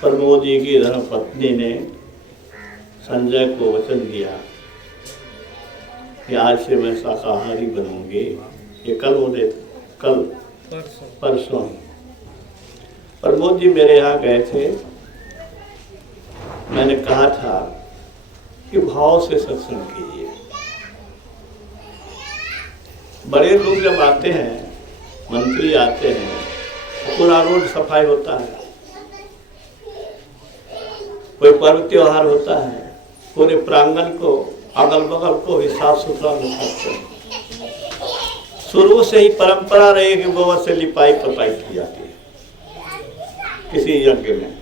प्रमोद जी की धर्मपत्नी ने संजय को वचन दिया कि आज से मैं शाकाहारी बनूंगी। ये कल बोले, कल परसों प्रमोद जी मेरे यहाँ गए थे। मैंने कहा था कि भाव से सत्संग कीजिए। बड़े लोग जब आते हैं, मंत्री आते हैं, पूरा रोड सफाई होता है, कोई पर्व त्योहार होता है, पूरे प्रांगण को अगल बगल को भी साफ सुथरा रखते हैं। शुरू से ही परंपरा रही कि गोबर से लिपाई पोताई की जाती है। किसी यज्ञ में,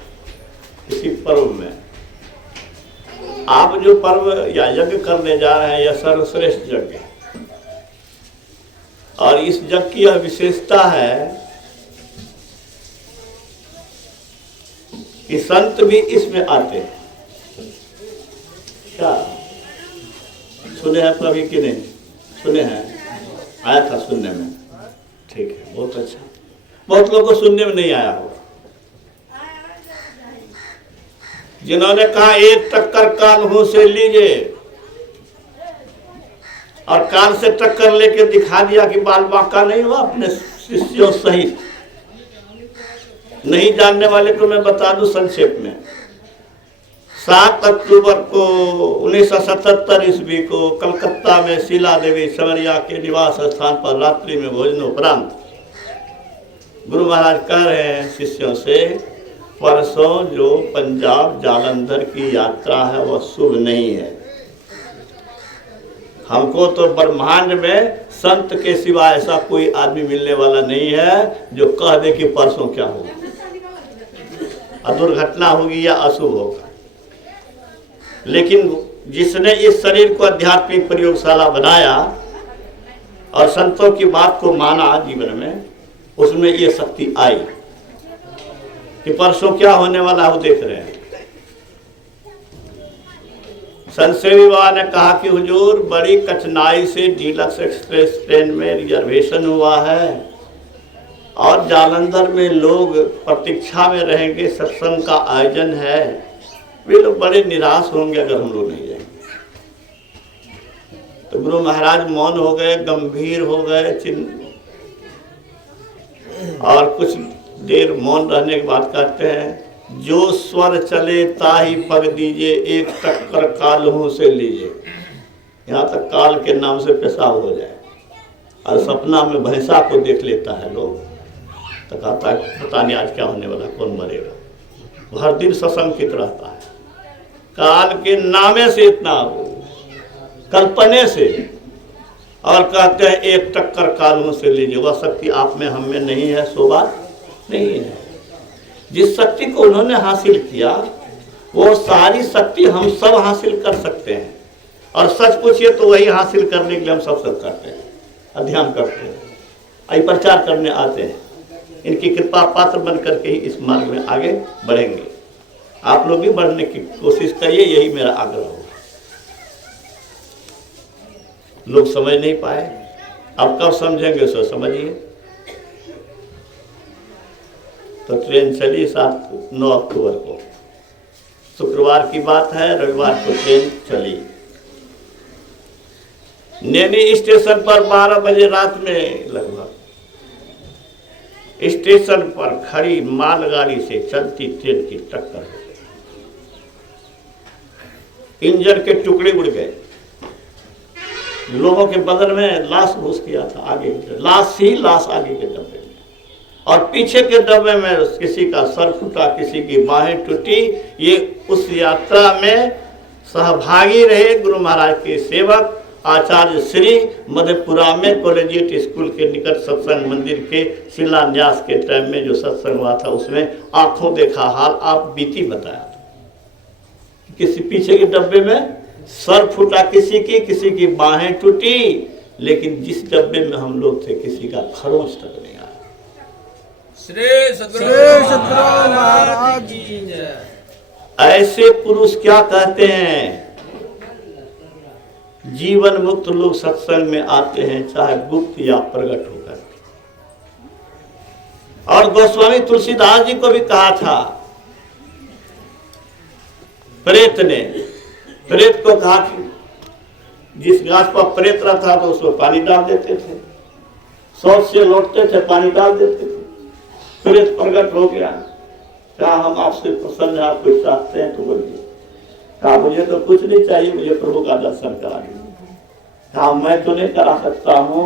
किसी पर्व में, आप जो पर्व या यज्ञ करने जा रहे हैं, यह सर्वश्रेष्ठ यज्ञ है। और इस यज्ञ की यह विशेषता है कि संत भी इसमें आते हैं। क्या सुने हैं कभी कि नहीं सुने हैं? आया था सुनने में, ठीक है, बहुत अच्छा। बहुत लोगों को सुनने में नहीं आया होगा। जिन्होंने कहा एक टक्कर कान मुंह से लीजिए और कान से टक्कर लेके दिखा दिया कि बाल बांका नहीं हुआ अपने शिष्यों सहित। नहीं जानने वाले को मैं बता दूं संक्षेप में, 7 अक्टूबर को 1977 ईस्वी को कलकत्ता में शीला देवी समरिया के निवास स्थान पर रात्रि में भोजनोपरांत गुरु महाराज कह रहे हैं शिष्यों से, परसों जो पंजाब जालंधर की यात्रा है वह शुभ नहीं है। हमको तो ब्रह्मांड में संत के सिवा ऐसा कोई आदमी मिलने वाला नहीं है जो कह दे कि परसों क्या होगा, दुर्घटना होगी या अशुभ होगा। लेकिन जिसने इस शरीर को आध्यात्मिक प्रयोगशाला बनाया और संतों की बात को माना जीवन में, उसमें ये शक्ति आई कि परसों क्या होने वाला है वो देख रहे हैं। संतसेवी बाबा ने कहा कि हुजूर बड़ी कठिनाई से डीलक्स एक्सप्रेस ट्रेन में रिजर्वेशन हुआ है और जालंधर में लोग प्रतीक्षा में रहेंगे, सत्संग का आयोजन है। वे लोग बड़े निराश होंगे अगर हम लोग नहीं जाएंगे। तो गुरु महाराज मौन हो गए, गंभीर हो गए, और कुछ देर मौन रहने के बाद कहते हैं, जो स्वर चले ताही पग दीजिए, एक टक्कर काल मुंह से लीजिए। यहाँ तक काल के नाम से पेशाब हो जाए। और सपना में भैंसा को देख लेता है लोग, तो कहता है पता नहीं आज क्या होने वाला, कौन मरेगा। हर दिन सशंकित रहता है, काल के नामे से इतना कल्पने से। और कहते हैं एक टक्कर काल मुंह से लीजिए। वह शक्ति आप में हम में नहीं है, सो बात नहीं है। जिस शक्ति को उन्होंने हासिल किया वो सारी शक्ति हम सब हासिल कर सकते हैं। और सच पूछिए तो वही हासिल करने के लिए हम सब करते हैं, अध्ययन करते हैं, आई प्रचार करने आते हैं। इनकी कृपा पात्र बन करके ही इस मार्ग में आगे बढ़ेंगे। आप लोग भी बढ़ने की कोशिश करिए, यही मेरा आग्रह होगा। लोग समझ नहीं पाए, अब कब समझेंगे सो समझिए। तो ट्रेन चली 9 अक्टूबर को, शुक्रवार की बात है, रविवार को ट्रेन चली। नैनी स्टेशन पर 12 बजे रात में लगभग स्टेशन पर खड़ी मालगाड़ी से चलती ट्रेन की टक्कर हो गई। इंजन के टुकड़े उड़ गए। लोगों के बदन में लाश घुस गया था, आगे लाश ही लाश आगे के डब्बे में, और पीछे के डब्बे में किसी का सर फूटा, किसी की बाहें टूटी। ये उस यात्रा में सहभागी रहे गुरु महाराज के सेवक आचार्य श्री मधेपुरा में कॉलेजिएट स्कूल के निकट सत्संग मंदिर के शिलान्यास के टाइम में जो सत्संग हुआ था उसमें आंखों देखा हाल आप बीती बताया था। किसी पीछे के डब्बे में सर फूटा किसी की बाहें टूटी, लेकिन जिस डब्बे में हम लोग थे किसी का खरोंच तक नहीं आया। श्री सद्गुरु महाराज की जय। ऐसे पुरुष क्या कहते हैं, जीवन मुक्त लोग सत्संग में आते हैं, चाहे गुप्त या प्रकट होकर। और गोस्वामी तुलसीदास जी को भी कहा था प्रेत को कहा कि जिस गाछ पर प्रेत रहता तो उसमें पानी डाल देते थे, शौच से लौटते थे पानी डाल देते थे। प्रेत प्रकट हो गया, कहा हम आपसे प्रसन्न हैं, आप कुछ चाहते हैं तो बोलिए। कहा मुझे तो कुछ नहीं चाहिए, मुझे प्रभु का दर्शन करा दीजिए। कहा मैं तो नहीं करा सकता हूँ,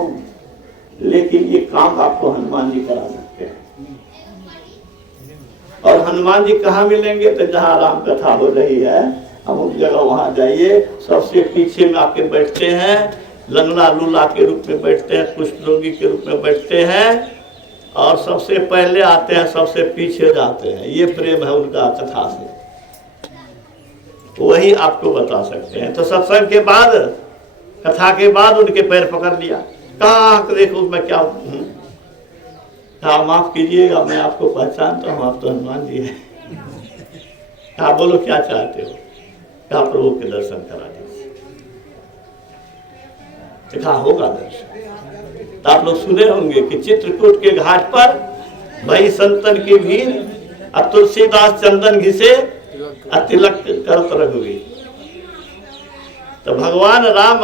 लेकिन ये काम आपको हनुमान जी करा सकते हैं। और हनुमान जी कहाँ मिलेंगे? तो जहाँ राम कथा हो रही है हम उस जगह वहां जाइए। सबसे पीछे में आके बैठते हैं, लंगड़ा लूला के रूप में बैठते हैं, कुष्ठ रोगी के रूप में बैठते हैं और सबसे पहले आते हैं, सबसे पीछे जाते हैं। ये प्रेम है उनका कथा से, वही आपको बता सकते हैं। तो सत्संग के बाद, कथा के बाद उनके पैर पकड़ लिया, कहा देखो मैं क्या हूँ। कहा माफ कीजिएगा, मैं आपको पहचानता हूँ, आप तो हनुमान जी हैं। कहा बोलो क्या चाहते हो? कहा प्रभु के दर्शन करा दीजिए। कहा होगा दर्शन। तो आप लोग सुने होंगे कि चित्रकूट के घाट पर भाई संतन की भीड़, अब तुलसीदास चंदन घिसे तिलक करत रघुवीर। तो भगवान राम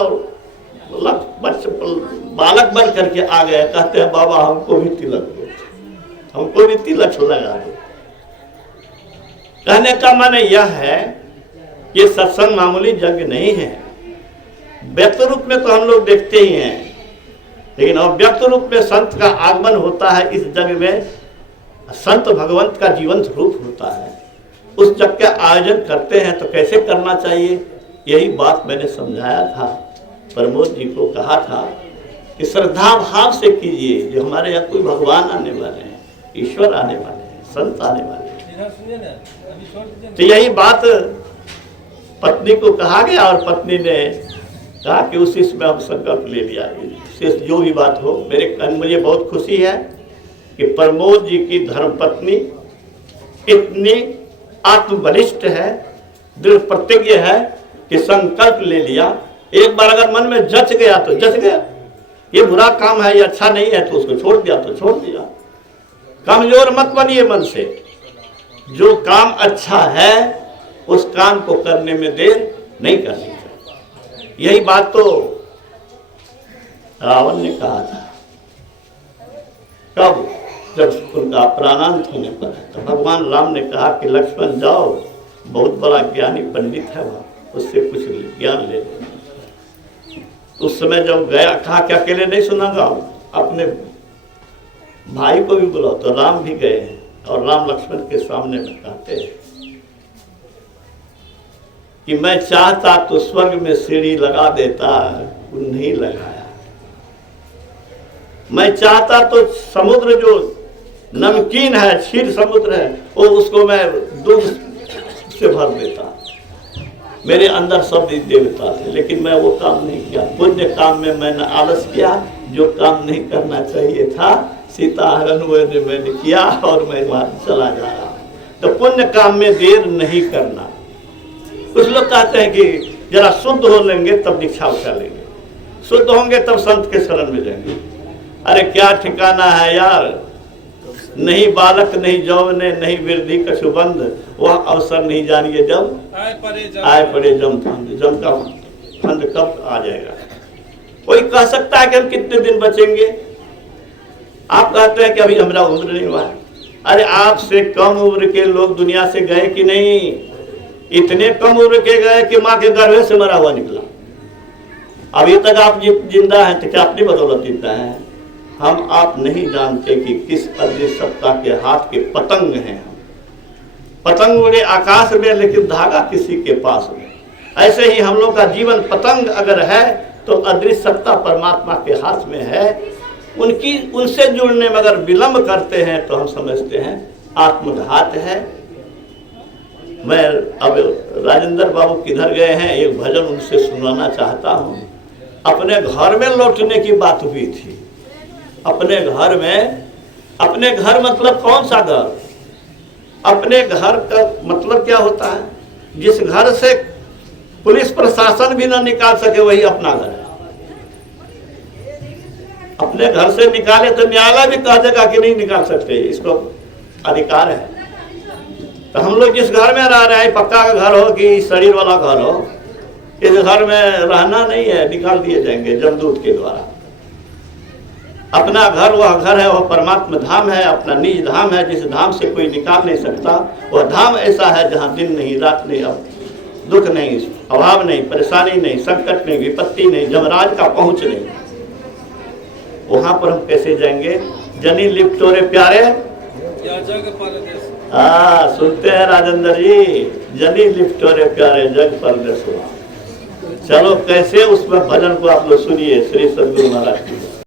बालक बन करके आ गए, कहते हैं बाबा हमको भी तिलक दो, हमको भी तिलक लगा दो। कहने का माने यह है कि सत्संग मामूली यज्ञ नहीं है। व्यक्त रूप में तो हम लोग देखते ही हैं, लेकिन अव्यक्त रूप में संत का आगमन होता है। इस जग में संत भगवंत का जीवंत रूप होता है। उस जग का आयोजन करते हैं तो कैसे करना चाहिए, यही बात मैंने समझाया था। प्रमोद जी को कहा था कि श्रद्धा भाव से कीजिए, जो हमारे यहाँ कोई भगवान आने वाले हैं, ईश्वर आने वाले हैं, संत आने वाले हैं। तो यही बात पत्नी को कहा गया और पत्नी ने कहा कि उसी में हम संकल्प ले लिया। शेष जो भी बात हो, मुझे बहुत खुशी है कि प्रमोद जी की धर्मपत्नी इतनी आत्मबलिष्ठ है, दृढ़ प्रतिज्ञ है कि संकल्प ले लिया। एक बार अगर मन में जच गया तो जच गया, ये बुरा काम है, ये अच्छा नहीं है, तो उसको छोड़ दिया तो छोड़ दिया। कमजोर मत बनिए मन से, जो काम अच्छा है उस काम को करने में देर नहीं करनी चाहिए। यही बात तो रावण ने कहा था। कब? जब उनका प्राणांत होने पर। तो भगवान राम ने कहा कि लक्ष्मण जाओ, बहुत बड़ा ज्ञानी पंडित है वहाँ, उससे कुछ ज्ञान ले लो। उस समय जब गया, कहा कि अकेले नहीं सुनाऊंगा, अपने भाई को भी बुलाओ। तो राम भी गए हैं और राम लक्ष्मण के सामने में कहते हैं कि मैं चाहता तो स्वर्ग में सीढ़ी लगा देता, नहीं लगाया। मैं चाहता तो समुद्र जो नमकीन है, क्षीर समुद्र है, वो उसको मैं दूध से भर देता। मेरे अंदर सब देवता थे, लेकिन मैं वो काम नहीं किया। पुण्य काम में मैंने आलस किया, जो काम नहीं करना चाहिए था, सीता हरण मैंने किया और मैं वहां चला गया। तो पुण्य काम में देर नहीं करना। कुछ लोग कहते हैं कि जरा शुद्ध हो लेंगे तब दीक्षा उठा लेंगे, शुद्ध होंगे तब संत के शरण में जाएंगे। अरे क्या ठिकाना है यार, नहीं बालक नहीं जौवने नहीं वृद्धि कछुबंध, वह अवसर नहीं जानिए जब आए पड़े जम फंद। जम का फंद कब आ जाएगा? कोई कह सकता है कि हम कितने दिन बचेंगे। आप कहते हैं कि अभी हमारा उम्र नहीं हुआ है। अरे आपसे कम उम्र के लोग दुनिया से गए कि नहीं? इतने कम उम्र के गए कि माँ के गर्भ से मरा हुआ निकला। अभी तक आप जिंदा हैं तो क्या अपनी बदौलत जिंदा है? हम आप नहीं जानते कि किस अदृश्य सत्ता के हाथ के पतंग हैं हम। पतंग उड़े आकाश में, लेकिन धागा किसी के पास में। ऐसे ही हम लोग का जीवन पतंग अगर है तो अदृश्य सत्ता परमात्मा के हाथ में है। उनसे जुड़ने में अगर विलंब करते हैं तो हम समझते हैं आत्मघात है। मैं अब राजेंद्र बाबू किधर गए हैं, एक भजन उनसे सुनाना चाहता हूँ। अपने घर में लौटने की बात हुई थी। अपने घर में, अपने घर मतलब कौन सा घर? अपने घर का मतलब क्या होता है? जिस घर से पुलिस प्रशासन भी ना निकाल सके वही अपना घर है। अपने घर से निकाले तो न्यायालय भी कह देगा कि नहीं निकाल सकते, इसको अधिकार है। तो हम लोग जिस घर में रह रहे हैं, पक्का का घर हो कि शरीर वाला घर हो, इस घर में रहना नहीं है, निकाल दिए जाएंगे जमदूत के द्वारा। अपना घर वह घर है, वह परमात्मा धाम है, अपना निज धाम है, जिस धाम से कोई निकाल नहीं सकता। वह धाम ऐसा है जहाँ दिन नहीं, रात नहीं, अब दुख नहीं, अभाव नहीं, परेशानी नहीं, संकट नहीं, विपत्ति नहीं, जमराज का पहुँच नहीं। वहां पर हम कैसे जाएंगे? जनी लिप्त तोरे प्यारे, सुनते हैं राजेंद्र जी, जनी लिप्त तोरे प्यारे जग परदेस। चलो कैसे उसमें भजन को आप लोग सुनिए। श्री सद्गुरु महाराज की।